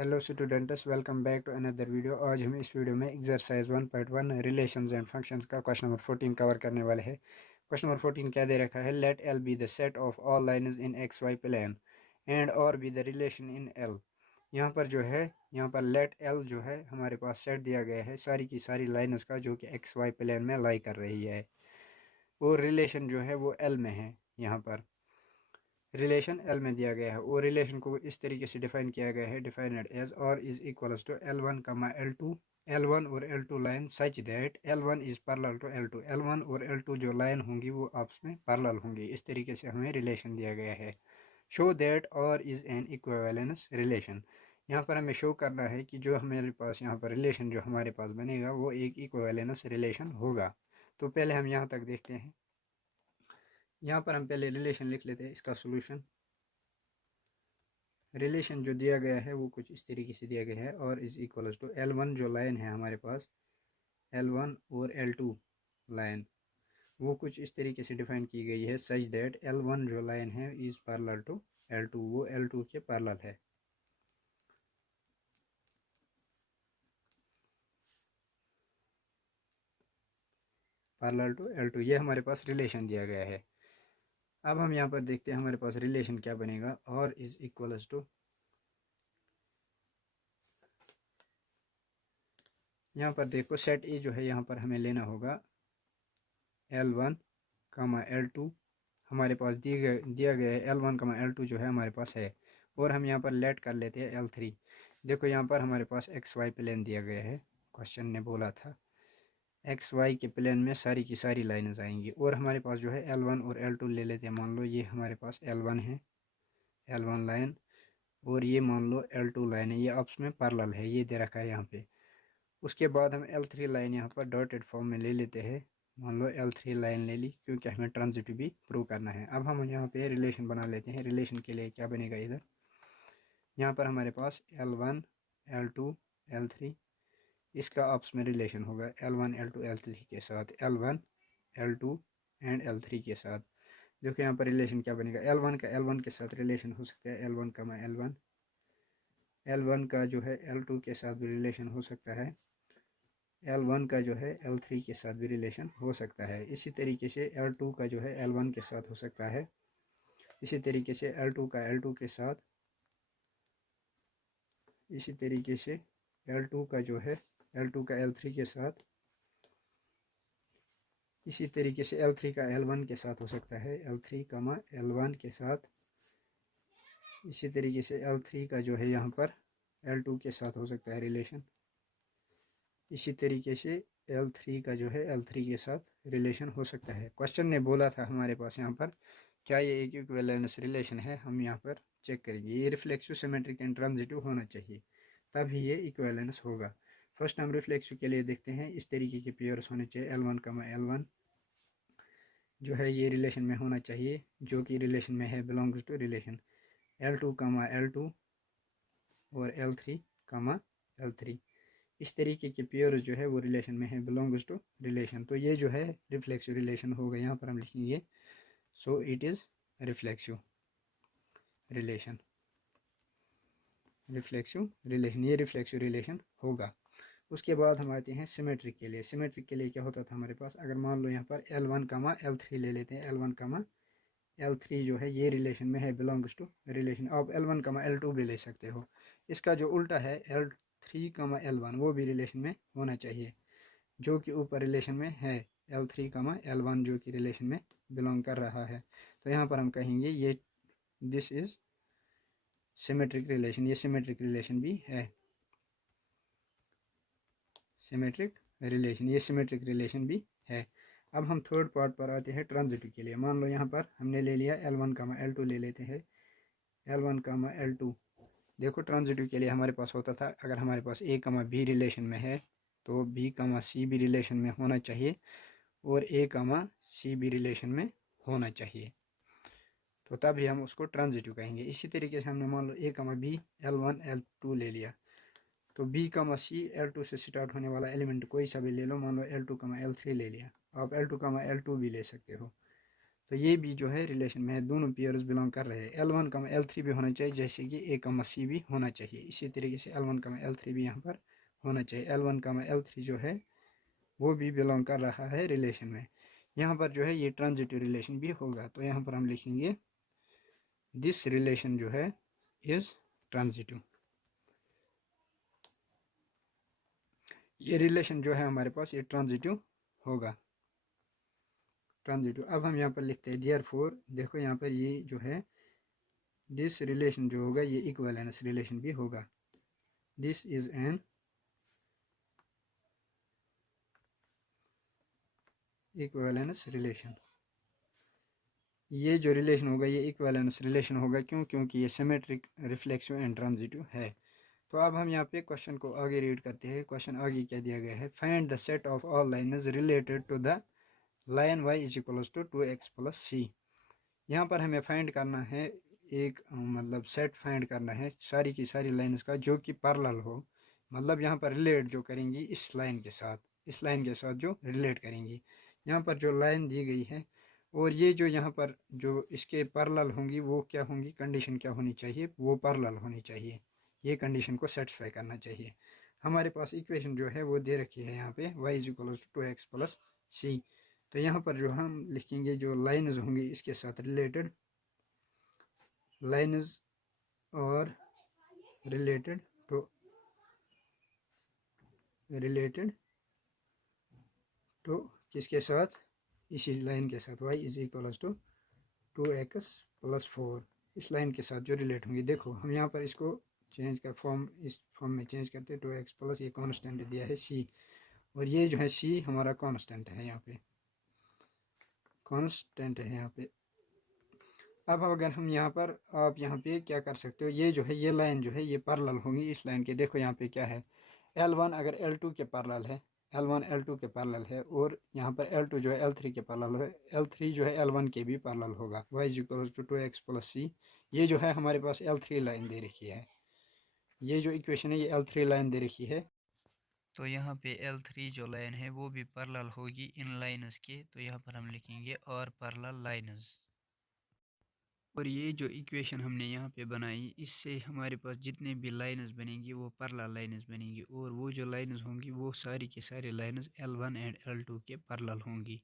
Hello students, welcome back to another video. आज हम इस वीडियो में एक्सरसाइज 1.1 रिलेशंस एंड फंक्शंस का क्वेश्चन नंबर 14 कवर करने वाले हैं। क्वेश्चन नंबर 14 क्या दे रखा है? Let L be the set of all lines in X Y plane and R be the relation in L. यहाँ पर जो है, यहाँ पर लेट एल जो है हमारे पास सेट दिया गया है सारी की सारी लाइन्स का, जो कि एक्स वाई प्लेन में लाई कर रही है, और रिलेशन जो है वो एल में है। यहाँ पर रिलेशन एल में दिया गया है और रिलेशन को इस तरीके से डिफाइन किया गया है, defined as R is equals to L1 comma L2, L1 और L2 line such that L1 is parallel to L2। L1 और L2 जो लाइन होंगी वो आपस में पैरेलल होंगी। इस तरीके से हमें रिलेशन दिया गया है। शो दैट और इज एन इक्विवेलेंस रिलेशन। यहाँ पर हमें शो करना है कि जो हमारे पास यहाँ पर रिलेशन जो हमारे पास बनेगा वो एक इक्विवेलेंस रिलेशन होगा। तो पहले हम यहाँ तक देखते हैं। यहाँ पर हम पहले रिलेशन लिख लेते हैं, इसका सोल्यूशन। रिलेशन जो दिया गया है वो कुछ इस तरीके से दिया गया है, और इज इक्वल्स टू L1 जो लाइन है हमारे पास, L1 और L2 लाइन वो कुछ इस तरीके से डिफाइन की गई है, सच दैट L1 जो लाइन है इज पैरेलल टू L2, वो L2 के पैरेलल है। पैरेलल टू L2 ये हमारे पास रिलेशन दिया गया है। अब हम यहाँ पर देखते हैं हमारे पास रिलेशन क्या बनेगा, और इज इक्वल्स टू, यहाँ पर देखो सेट ए जो है यहाँ पर हमें लेना होगा L1 कामा L2, हमारे पास दिया गया है L1 कामा L2 जो है हमारे पास है, और हम यहाँ पर लेट कर लेते हैं L3। देखो यहाँ पर हमारे पास एक्स वाई प्लेन दिया गया है, क्वेश्चन ने बोला था एक्स वाई के प्लेन में सारी की सारी लाइनें आएंगी, और हमारे पास जो है L1 और L2 ले लेते हैं। मान लो ये हमारे पास L1 है, L1 लाइन, और ये मान लो L2 लाइन है, ये आपस में पैरेलल है, ये दे रखा है यहाँ पे। उसके बाद हम L3 लाइन यहाँ पर डॉटेड फॉर्म में ले लेते हैं। मान लो L3 लाइन ले ली, क्योंकि हमें ट्रांजिटिव भी प्रूव करना है। अब हम यहाँ पे रिलेशन बना लेते हैं। रिलेशन के लिए क्या बनेगा, इधर यहाँ पर हमारे पास L1 L2 L3, इसका आपस में रिलेशन होगा L1 L2 L3 के साथ, L1 L2 एंड L3 के साथ। देखो यहाँ पर रिलेशन क्या बनेगा, L1 का L1 के साथ रिलेशन हो सकता है, L1 का L1, L1 का जो है L2 के साथ भी रिलेशन हो सकता है, L1 का जो है L3 के साथ भी रिलेशन हो सकता है। इसी तरीके से L2 का जो है L1 के साथ हो सकता है, इसी तरीके से L2 का L2 के साथ, इसी तरीके से L2 का जो है L2 का L3 के साथ, इसी तरीके से L3 का L1 के साथ हो सकता है, L3 का L1 के साथ, इसी तरीके से L3 का जो है यहाँ पर L2 के साथ हो सकता है रिलेशन, इसी तरीके से L3 का जो है L3 के साथ रिलेशन हो सकता है। क्वेश्चन ने बोला था हमारे पास यहाँ पर क्या ये एक इक्विवेलेंस रिलेशन है, हम यहाँ पर चेक करेंगे। ये रिफ्लेक्सिव, सिमेट्रिक एंड ट्रांजिटिव होना चाहिए, तभी ये इक्विवेलेंस होगा। फर्स्ट हम रिफ्लेक्सिव के लिए देखते हैं, इस तरीके के पेयर्स होने चाहिए, L1 का L1 जो है ये रिलेशन में होना चाहिए, जो कि रिलेशन में है, बिलोंग्स टू रिलेशन। L2 का L2 और L3 का L3, इस तरीके के पेयर जो है वो रिलेशन में है, बिलोंग्स टू रिलेशन। तो ये जो है रिफ्लेक्सिव रिलेशन होगा, यहाँ पर हम लिखेंगे so it is reflexive relation. Reflexive relation, ये रिफ्लेक्सिव रिलेशन होगा। उसके बाद हम आते हैं सिमेट्रिक के लिए। सिमेट्रिक के लिए क्या होता था हमारे पास, अगर मान लो यहाँ पर L1 कामा L3 ले लेते हैं, L1 कामा L3 जो है ये रिलेशन में है, बिलोंग्स टू रिलेशन। आप L1 कामा L2 भी ले सकते हो। इसका जो उल्टा है L3 कामा L1 वो भी रिलेशन में होना चाहिए, जो कि ऊपर रिलेशन में है, L3 कामा L1 जो कि रिलेशन में बिलोंग कर रहा है। तो यहाँ पर हम कहेंगे ये दिस इज सिमेट्रिक रिलेशन, ये सिमेट्रिक रिलेशन भी है, सिमेट्रिक रिलेशन, ये सिमेट्रिक रिलेशन भी है। अब हम थर्ड पार्ट पर आते हैं, ट्रांजिटिव के लिए। मान लो यहाँ पर हमने ले लिया L1 कामा L2 ले लेते हैं, L1 कामा L2। देखो ट्रांजिटिव के लिए हमारे पास होता था, अगर हमारे पास A कामा B रिलेशन में है तो B कामा C भी रिलेशन में होना चाहिए, और A कामा C भी रिलेशन में होना चाहिए, तो तभी हम उसको ट्रांजिटिव कहेंगे। इसी तरीके से हमने मान लो A comma B L1 L2 ले लिया, तो B कामा C L2 से स्टार्ट होने वाला एलिमेंट कोई सा भी ले लो, मान लो L2 कामा L3 ले लिया, आप L2 कामा L2 भी ले सकते हो। तो ये भी जो है रिलेशन में है, दोनों पेयर्स बिलोंग कर रहे हैं। L1 कमा L3 भी होना चाहिए, जैसे कि A कमा C भी होना चाहिए। इसी तरीके से L1 कमा L3 भी यहाँ पर होना चाहिए। L1 कमा L3 जो है वो भी बिलोंग कर रहा है रिलेशन में। यहाँ पर जो है ये ट्रांजिटिव रिलेशन भी होगा, तो यहाँ पर हम लिखेंगे दिस रिलेशन जो है इज ट्रांजिटिव। ये रिलेशन जो है हमारे पास ये ट्रांजिटिव होगा, ट्रांजिटिव। अब हम यहाँ पर लिखते हैं देयरफॉर, देखो यहाँ पर ये जो है दिस रिलेशन जो होगा ये इक्विवेलेंस रिलेशन भी होगा। This is an equivalence relation. ये जो रिलेशन होगा ये इक्विवेलेंस रिलेशन होगा, क्यों? क्योंकि ये सिमेट्रिक, रिफ्लेक्सिव एंड ट्रांजिटिव है। तो अब हम यहाँ पे क्वेश्चन को आगे रीड करते हैं। क्वेश्चन आगे क्या दिया गया है, find the set of all lines related to the line y is equals to 2x plus C. यहाँ पर हमें फाइंड करना है एक मतलब सेट फाइंड करना है सारी की सारी लाइन्स का जो कि पैरेलल हो, मतलब यहाँ पर रिलेट जो करेंगी इस लाइन के साथ, इस लाइन के साथ जो रिलेट करेंगी। यहाँ पर जो लाइन दी गई है और ये जो यहाँ पर जो इसके पैरेलल होंगी वो क्या होंगी, कंडीशन क्या होनी चाहिए, वो पैरेलल होनी चाहिए। ये कंडीशन को सेटिस्फाई करना चाहिए। हमारे पास इक्वेशन जो है वो दे रखी है यहाँ पे y is equal to 2x plus C. तो यहाँ पर जो हम लिखेंगे जो लाइन्स होंगी इसके साथ रिलेटेड, लाइन्स और रिलेटेड टू किसके साथ, इसी लाइन के साथ y is equal to 2x plus 4, इस लाइन के साथ जो रिलेट होंगी। देखो हम यहाँ पर इसको चेंज कर फॉर्म, इस फॉर्म में चेंज करते हैं। 2x प्लस ये कांस्टेंट दिया है c, और ये जो है c हमारा कांस्टेंट है, यहाँ पे कांस्टेंट है यहाँ पे। अब अगर हम यहाँ पर, आप यहाँ पे क्या कर सकते हो, ये जो है ये लाइन जो है ये पैरेलल होंगी इस लाइन के। देखो यहाँ पे क्या है, L1 अगर L2 के पैरेलल है, L1 L2 के पैरेलल है, और यहाँ पर L2 जो है L3 के पैरेलल है, L3 जो है L1 के भी पैरेलल होगा। y is equal to 2x plus C. ये जो है हमारे पास L3 लाइन दे रखी है, ये जो इक्वेशन है ये L3 लाइन दे रखी है। तो यहाँ पे L3 जो लाइन है वो भी पैरेलल होगी इन लाइन्स के, तो यहाँ पर हम लिखेंगे और पैरेलल लाइन्स। और ये जो इक्वेशन हमने यहाँ पे बनाई इससे हमारे पास जितने भी लाइन्स बनेंगी वो पैरेलल लाइन्स बनेंगी, और वो जो लाइन्स होंगी वो सारी की सारी लाइन्स L1 एंड L2 के पैरेलल होंगी।